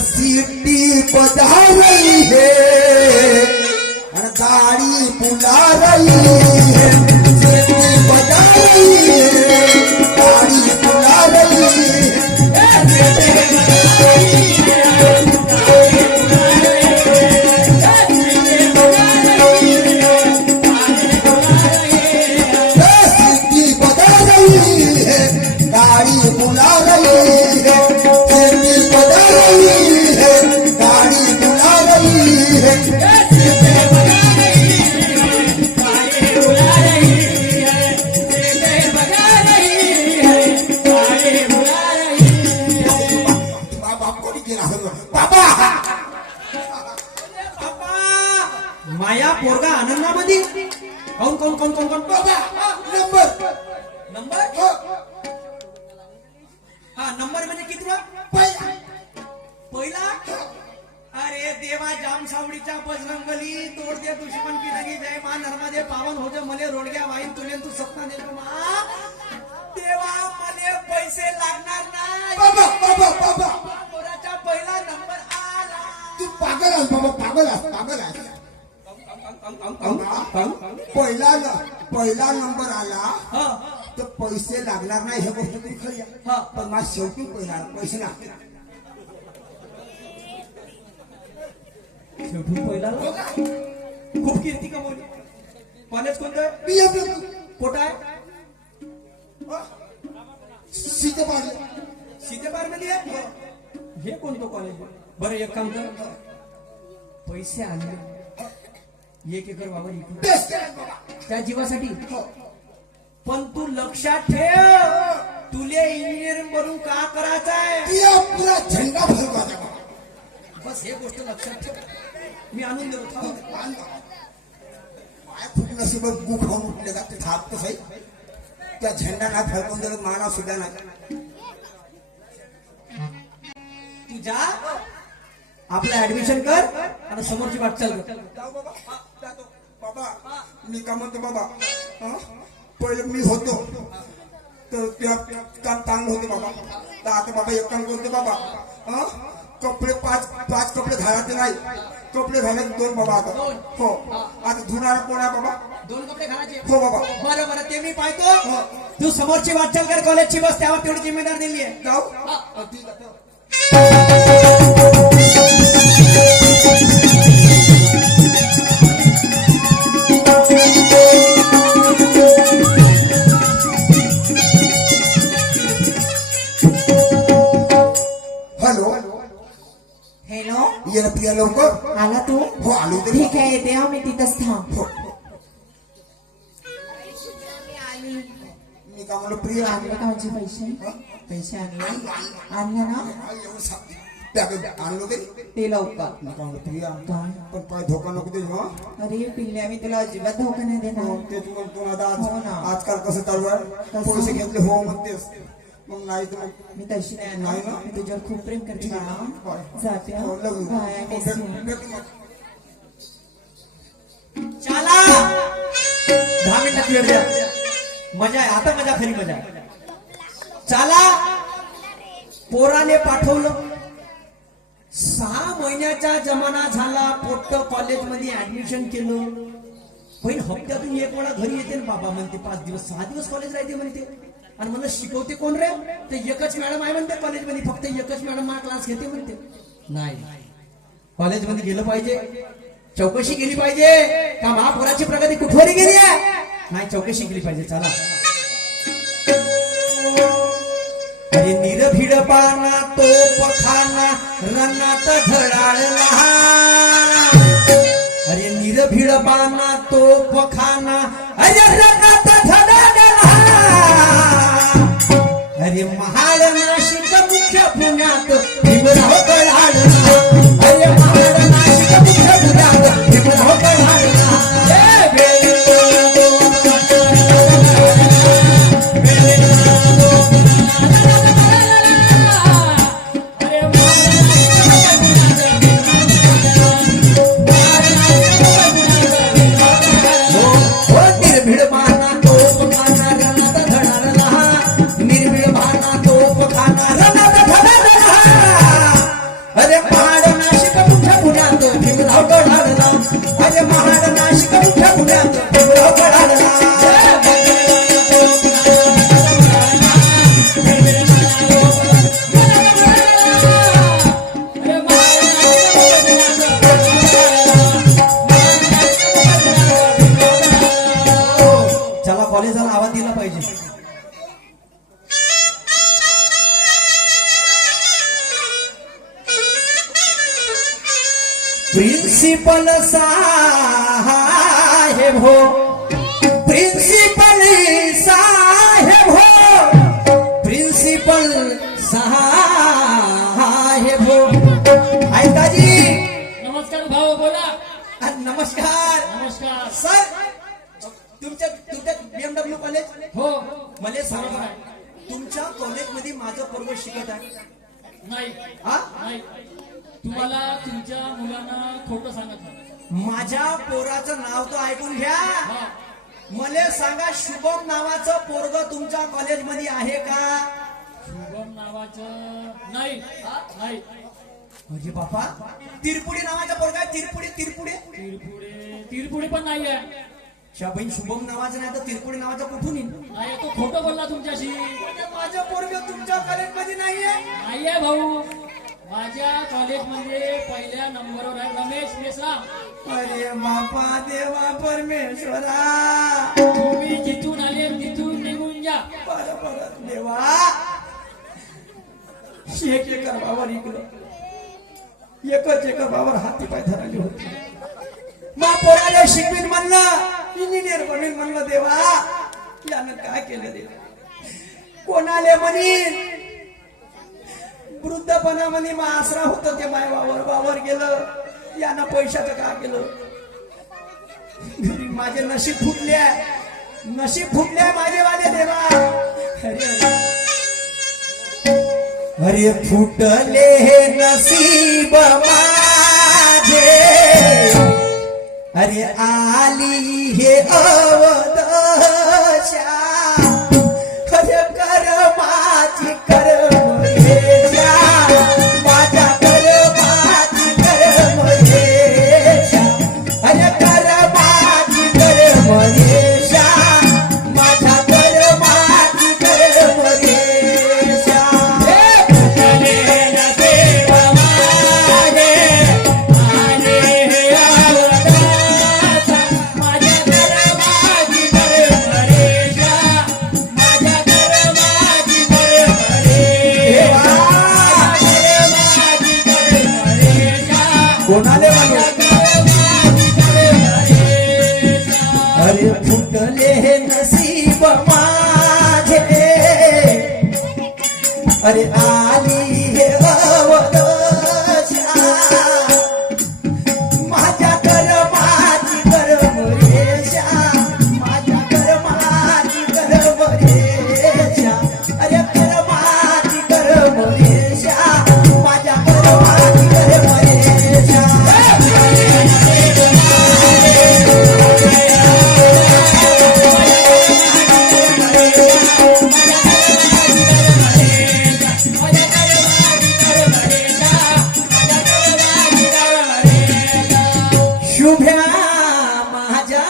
CT बजा रही है गाड़ी बुला रही है, सीटी बजा रही है गाड़ी बुला रही माया पोरगा आनंदामध्ये कोण कोण कोण कोण कोण बाबा नंबर नंबर हा नंबर म्हणजे किती पहिला अरे देवा जाम सावडीच्या बजरंगली तोड दे दुश्मन की लगी जय मा नर्मदे पावन हो जा मले रोडग्या वाईन तुले तू सपना देतो मा देवा मले पैसे लागणार नाही बाबा बाबा बाबा पोराचा पहिला नंबर आला तू पागल आहेस बाबा पागल आहेस पहिला नंबर आला तर पैसे लागणार नाही हे गोष्ट तरी खरी आहे पण माझ शेवटी पैसे लागणार शेवटी पहिला खूप कीर्ती कमवली कॉलेज कोणतं कुठं आहे सीतेपार मध्ये हे कोणतं कॉलेज बरं एक काम कर पैसे आणले 1 एकर वावर इकडे त्या जीवासाठी पण तू लक्षात ठेव तुले इंजिनिअरिंग करून का करायचं आहे पुरा झेंडा फडकवायचा बस हे गोष्ट लक्षात ठेव मी आणून देतो खूप नशीबत गु खाऊन उठले का ते थाप कसं त्या झेंडा ना फडकवून दिलं मानव सुद्धा नाही तू जा आपलं ऍडमिशन कर आणि समोरची वाटचाल कर बाबा मी का म्हणतो बाबा पहिले मी होतो तर त्या चांगलं होते बाबा तर आता बाबा एक काम करते बाबा कपडे पाच कपडे घालायचे नाही कपडे घालायचे 2 बाबा आता हो आता धुणार कोण आहे बाबा 2 कपडे घालायचे हो बाबा बरं बरं ते मी पाहतो तू समोरची वाटचाल कर कॉलेजची बस त्यावर तेवढी जिम्मेदार दिली आहे जाऊ ठीक आहे हॅलो प्रिया लवकर आला तू हो आलो ठीक आहे येते मी तिथंच थांब मी का म्हणलो प्रिया आणले का माझे पैसे आणले ना आणलो ते लवकर मी का म्हणलो प्रिया पण पाय धोका नको दे अरे पिल्ल्या मी तुला अजिबात धोका नाही देणार ते तू आता हो ना. आजकाल कसं चालू आहे पैसे घेतले हो म्हणतेस मग नाही तर मी तशी नाही ना मी तुझ्यावर खूप प्रेम करते बाळा जाते बाय I miss you. चला 10 मिनिटात वेळ द्या मजा आहे आता मजा खरी मजा आहे चला पोराने पाठवलं 6 महिन्याचा जमाना झाला पोट्ट कॉलेज मध्ये ऍडमिशन केलं पण हप्त्यातून 1 वेळा घरी येते ना बाबा म्हणते 5 दिवस 6 दिवस कॉलेज राहते म्हणते आणि मला शिकवते कोण रे ते एकच मॅडम आहे म्हणते कॉलेजमध्ये फक्त एकच मॅडम मला क्लास घेते म्हणते नाही कॉलेजमध्ये गेलं पाहिजे चौकशी केली पाहिजे का महापुराची प्रगती कुठवरी गेली आहे नाही चौकशी केली पाहिजे चला अरे निरभिड पाना तो पखाना रणात धडाळला अरे निरभिड पाना तो पखाना अरे रणात धडाळला अरे महाड नाशिक मुख्य पुण्यात भीमराव कळाडला अरे महाड नाशिक मुख्य पुण्यात भीमराव कळाडला निर्भीड माना तो खाना प्रिन्सिपल साहेब हो, प्रिन्सिपल साहेब हो, प्रिन्सिपल साहेब हो. ऐकाजी. नमस्कार भाऊ, बोला. नमस्कार. नमस्कार. सर, तुमच्या BMW कॉलेज हो. मला सांगा, तुमच्या कॉलेजमध्ये माझं पोरगं शिकत आहे नाही. हा? नाही, तुम्हाला तुमच्या मुलांना खोटं सांगत नाही. माझ्या पोराचं नाव तर ऐकून घ्या. हा. मला सांगा, शुभम नावाचं पोरग तुमच्या कॉलेजमध्ये आहे का? शुभम नावाचं नाही. नाही. म्हणजे बापा, तिरपुडी नावाचा पोरगा आहे. तिरपुडी तिरपुडे पण नाही आहे. बहीण शुभम नावाचं नाही तर तिरपुडी नावाचं कुठून येईल? नाही, तो खोटं बोलला तुमच्याशी. माझं पोरग तुमच्या कॉलेजमध्ये नाहीये. नाही आहे भाऊ. माझ्या कॉलेजमध्ये पहिल्या नंबरवर आहे रमेश मेश्राम. अरे बापा देवा परमेश्वरा, तुम्ही जिथून आले तिथून निघून जा. बरं बरं देवा. एक एकर वावर इकडं, एकच एकर वावर हाती पाय धरायला होती. मग पोराला शिकवीन म्हणलं, इंजिनियर बनीन म्हणलं. देवा, यानं काय केलं देवा? कोणाले म्हणीन? वृद्धपणामध्ये मग आसरा होतं ते माय वावर गेलं. यानं पैशाचं काय केलं? घरी माझे नशीब फुटले माझे वाले देवा. अरे फुटले हे नसीब माझे, अरे आली हे अवदशा, अरे कर्माची कर्मरेषा, माझ्या कर्माची कर्मरेषा, अरे कर्माची कर्मरेषा, माझ्या कर्माची कर्मरेषा. कोणाले म्हणू? अरे फुटले हे नसीब माझे, अरे आली हे अवदशा, माझ्या कर्माची कर्मरेषा, माझ्या कर्माची कर्मरेषा, अरे कर्माची कर्मरेषा, माझ्या कर्माची कर्मरेषा. शुभ्या माझ्या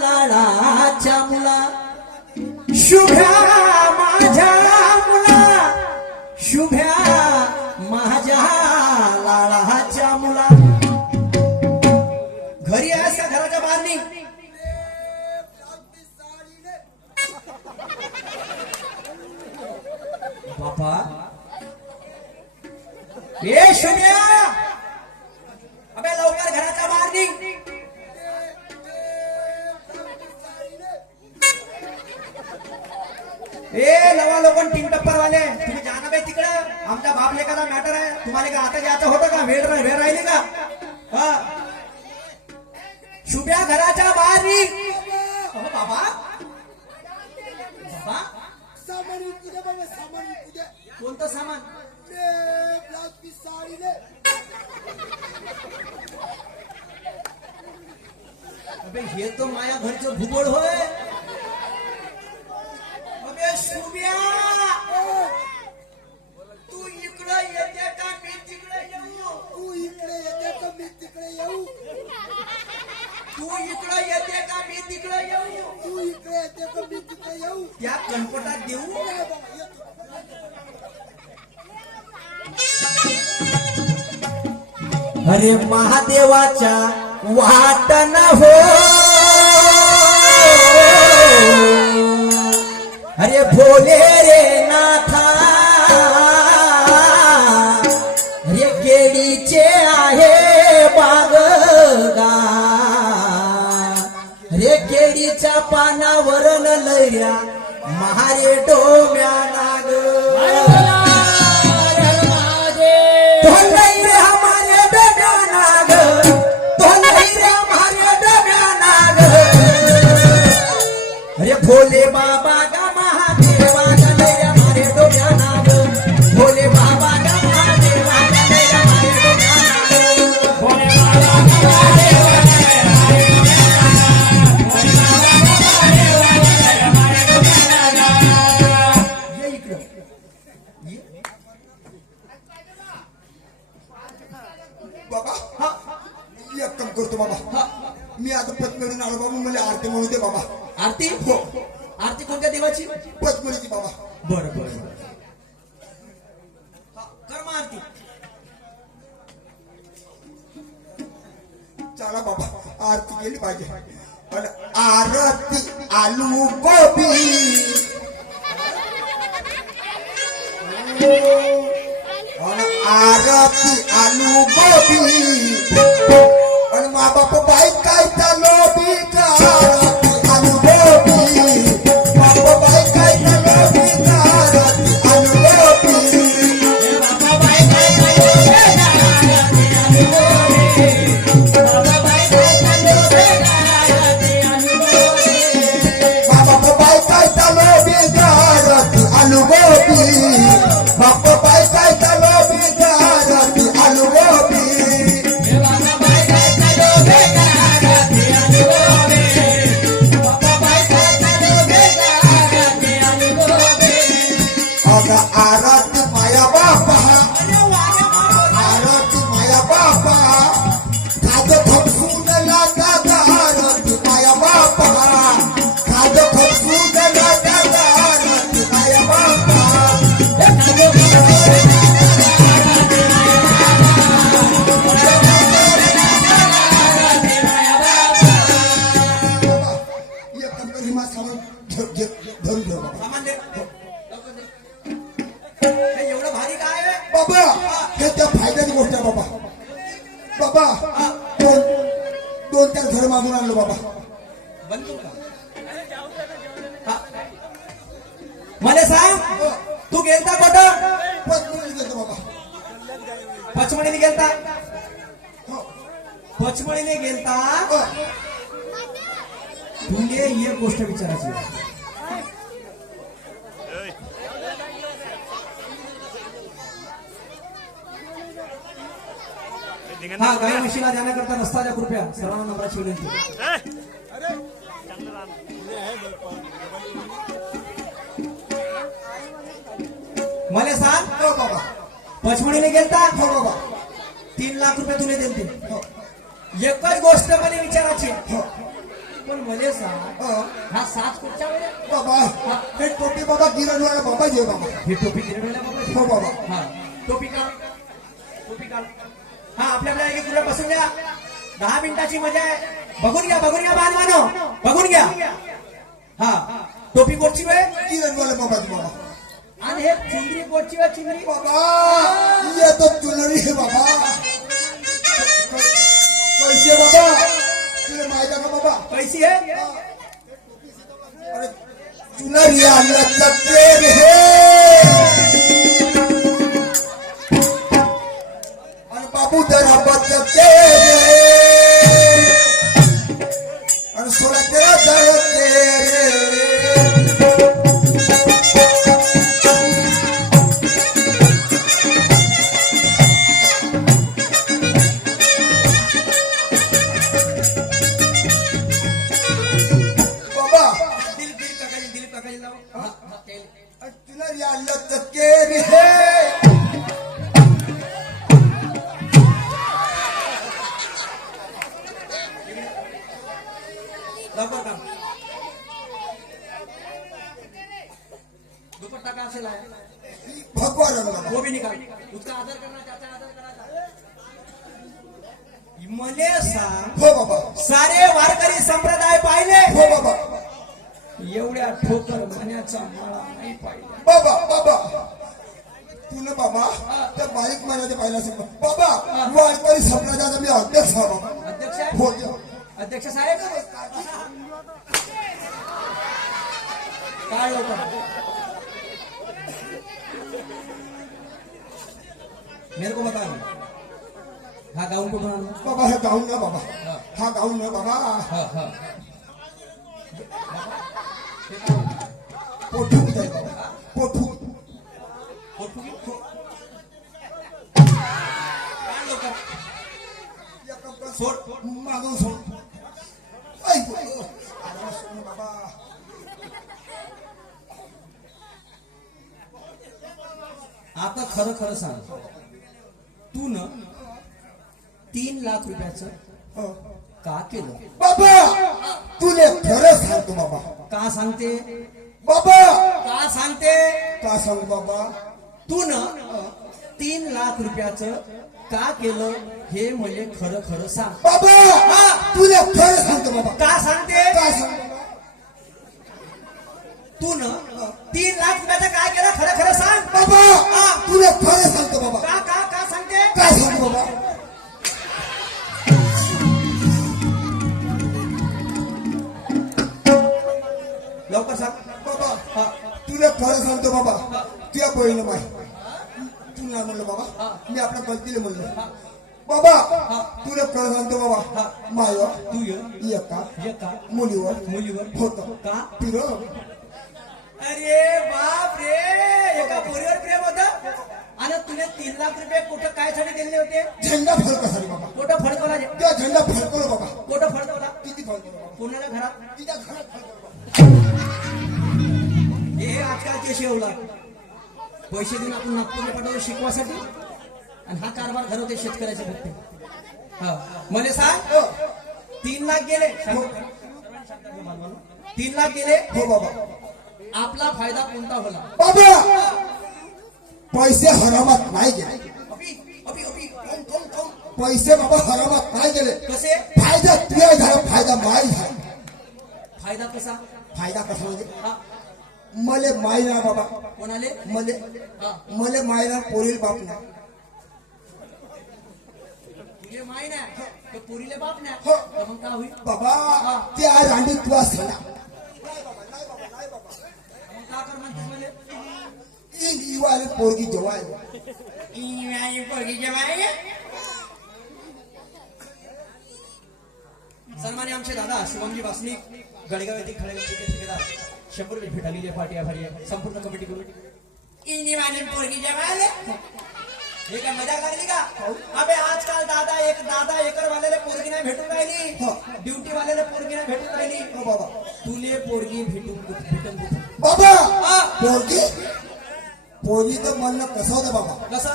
लाडाच्या मुला, शुभ्या माझ्या मुला, शुभ्या माझ्या लाडाच्या मुला. घरी आहेस का घराच्या बाहेर निघ. बापा, ए शुभ्या, अबे लवकर घराच्या बाहेर निघ. ए लवा लोकं तीन टप्पर वाले, तुम्ही जाना बे तिकडं. आमच्या बाप लेकाचा मॅटर आहे. तुम्हाला का आता याचं होतं का? वेळ राहिली का? हा, शुभ्या घराच्या बाहेर निघ. अहो बाबा, बाबा सामान विकू दे बाबा, सामान विकू दे. कोणतं सामान? ब्लाउज पीस साडी ले. अबे हे तो माया घरचं भूगोल होय. अबे शुभ्या, तू इकडं येते का मी तिकडे येऊ? तू इकडे येते का मी तिकडे येऊ? तू इकडं येते का मी तिकडे येऊ? तू इकडे येते का मी तिकडे येऊ? त्या कणपटात देऊ. नाही बाबा, येतो. अरे महादेवाच्या वाटन हो, अरे भोले रे नाथा, अरे केळीचे आहे बाग, पानावर न लैऱ्या महारे डोम्या नाग तो लैऱ्या हमारे डोम्या नाग तो लैऱ्या हमारे डोम्या नाग अरे भोले बाबा गा महादेवा गा लैऱ्या हमारे डोम्या नाग भोले बाबा गा महादेवा गा लैऱ्या हमारे डोम्या नाग भोले बाबा गा महादेवा ये इकडं ये. बाबा मी एक काम करतो बाबा मी आता पद्मडून आलो बाबा मला आरती म्हणू दे बाबा आरती हो आरती कोणत्या देवाची पद्मडीची बाबा बर बर कर्म आरती चला बाबा आरती केली पाहिजे आणि आरती आलू गोबी आणि आरती आलू गोबी आणि मा बाप बाई काय चालो बी का आरती आलू गोबी बाप बाई काय चालो बी का आरती आलू गोबी बाप बाई काय चालो बी का आरती आलू गोबी बाप बाई काय चालो बी का आरती आलू गोबी अगं आरती माया बापा आरती माया बापा खाद फपसून लागा आरती माया बापा खाद फपसून लागा आरती माया बापा ये कंपनी मा सामान धरून ठेव बाबा. सामान दे हे एवढं भारी काय आहे बाबा हे त्या फायद्याची गोष्ट आहे बाबा बाबा दोन चार घर मागून आणलो बाबा बंदूक का? हा. मला सांग तू गेलता कुठं पद्मडीत गेलो बाबा पचमणीने गेलता हो पचमणीने गेलता हो. तुले एक गोष्ट विचारायची आहे. हा गाई म्हशीला जाण्याकरता रस्ता द्या कृपया सर्वांना नम्राची विनंती मला सांग हो बाबा पचमणीने गेलता हो बाबा 3 लाख रुपये तुले दिलते हो एकच गोष्ट मला विचारायची आहे. हो पण मला सांग हो. हा 7 कुठच्या वेळेला बाबा हे टोपी बाबा गिरणवाला बाबा जे बाबा ही टोपी गिरवलेला बाबा हो बाबा हा टोपी काढ टोपी काढ हा आपल्या एक तुला बसून घ्या 10 मिनिटाची मजा आहे बघून घ्या बांधवानो बघून घ्या हा टोपी कोटची वेळ गिरणवाला बाबा जे बाबा आणि हे चुंदरी कोटची वेळ चुंदरी बाबा ये तो चुनरी है बाबा कैसे बाबा तुला माहिती आहे का बाबा कैसी आहे अरे चुनरी आलं चक्कर हे आणि बाबू जरा बचते रे आणि सोळा तेरा जळते रे बाबा दिलीप काकाजी लाव हा, हा, ते- चुनरी आलं चक्कर हे लवकर काम दुपट्टा का असेल आहे? भगवान बाबा वो भी निकाल उसका आदर करना चाहता है, आदर करायचा मले सांग हो बाबा सारे वारकरी संप्रदाय पाहिले हो बाबा एवढ्या ठोकर म्हण्याचा मला नाही पाहिजे बाबा बाबा तुला बाबा त्या बारीक महिन्याचे पाहिला असेल बाबा वारकरी संप्रदायाचा मी अध्यक्ष आहे बाबा अध्यक्ष आहे? हो अध्यक्ष साहेब काय लवकर मेरे को बता हा गाऊन कुठून आणला बाबा हे गाऊन ना बाबा हा गाऊन ना बाबा हा हा पोठू आहे बाबा पोठू काय लवकर सोड मागून सोड ऐ सोड बाबा आता खरं खरं सांग तू न 3 लाख रुपयाचं हो. का केलं बाबा तुले खरं सांगतो बाबा का सांगते बाबा का सांगते का सांगू बाबा तू न 3 लाख रुपयाचं का केलं हे म्हणजे खरं खरं सांग बाबा तुले खरं सांगतो बाबा का सांगते का सांग बाबा तू न 3 लाख रुपयाचं काय केलं खरं खरं सांग बाबा तुले खरं सांगतो बाबा का सांगते काय सांगू बाबा लवकर सांग बाबा तुला खरं सांगतो बाबा तुझ्या बहीण माय तू नाही म्हणलं बाबा मी आपल्या गलतीने म्हणलं बाबा तुला खरं सांगतो बाबा माय तू एका एका मुलीवर मुलीवर होत का फिर अरे बाप रे एका पोरीवर प्रेम होतं आणि तुला 3 लाख रुपये कुठं काय साठी दिले होते झेंडा फडकासाठी बाबा कुठं फडकवला त्या झेंडा फडकवलं बाबा कुठं फडकवला किती फडकवलं बाबा कोणाच्या घरात तिच्या घरात फडकवलं बाबा. हे आजकालचे शेवला पैसे देऊन आपण नागपूरला पाठवलं शिकवासाठी आणि हा कारभार घरवते शेतकऱ्याचे फक्त हा मला सांग 3 लाख गेले 3 लाख गेले हो बाबा आपला फायदा कोणता होला बाबा पैसे हरामात नाही गेले पैसे बाबा हरामात नाही गेले कसे फायदा तुझ्या झाला फायदा माय झाला फायदा कसा फायदा कसा म्हणजे हा मले माय ना बाबा कोणाले मले हा मले माय ना पोरील बाप ना तुझे माय ना तर पुरीले बाप ना हो. तर मग काय होईल बाबा ते आज अंडी तुला सांगा मग का कर म्हणतेस मले इवाले पोरगी जेवाय सन्मान्य आमचे दादा शिवमजी वासनिक गडगाव येथे खळेगावचे ठेकेदार 100 रुपये भेटालेली पार्टी आभारी आहे संपूर्ण कमिटी करून इंदी माझी पोरगी जेवायले हे काय मजा लागली का अबे आजकाल दादा एकर वाल्याला पोरगी नाही भेटून राहिली ड्युटी वाल्याला पोरगी नाही भेटून राहिली हो बाबा तुले पोरगी भेटून बाबा पोरगी पोरगी तर म्हणणं कसं होतं बाबा कसं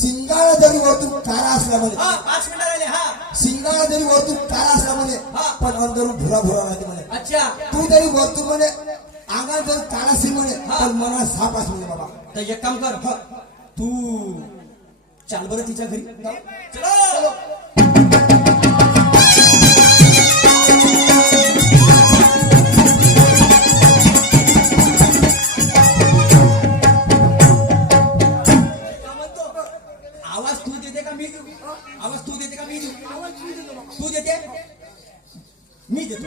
सिंगाला जरी वरतून काळा असला म्हणे 5 मिनिटं राहिले हा सिंगाला जरी वरतून काळा असला म्हणे पण अंदरून भुरा भुरा राहते म्हणे अच्छा तू जरी वरतून म्हणे अंगात जर काळा सी म्हणे पण मनात साप असं म्हणे बाबा तर एक काम कर तू चाल बरं तिच्या घरी चलो आवाज तू देते का मी देऊ आवाज तू देते का मी देऊ तू देते मी देतो